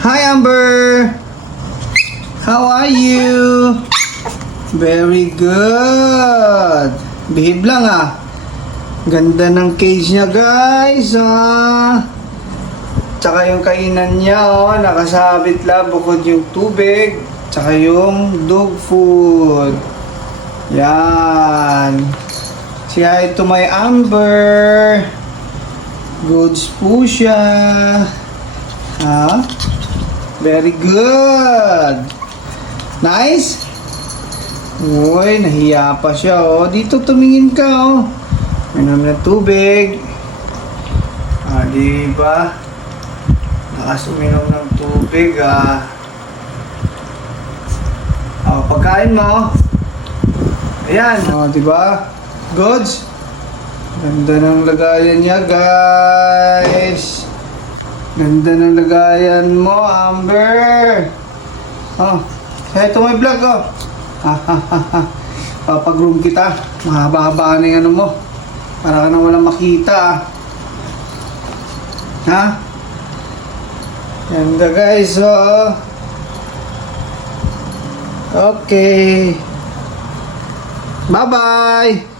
Hi, Amber! How are you? Very good! Behave lang ah. Ganda ng cage niya, guys. Tsaka yung kainan niya, oh, nakasabit lang bukod yung tubig. Tsaka yung dog food. Yan. Say hi to my Amber. Goods po siya. Ha? Very good. Nice? Uy, nahiya pa siya, oh. Dito tumingin ka, oh. Minom ng tubig. Diba? Lakas uminom ng tubig, ah. Pagkain mo. Ayan, diba? Goods. Ganda ng lagayan niya, guys. Ganda ng lagayan mo, Amber. Ito may vlog, oh. Papag-room kita. Mahaba-haba na yung ano mo. Para ka nang walang makita, ha? Ganda, guys, oh. Okay. Bye-bye.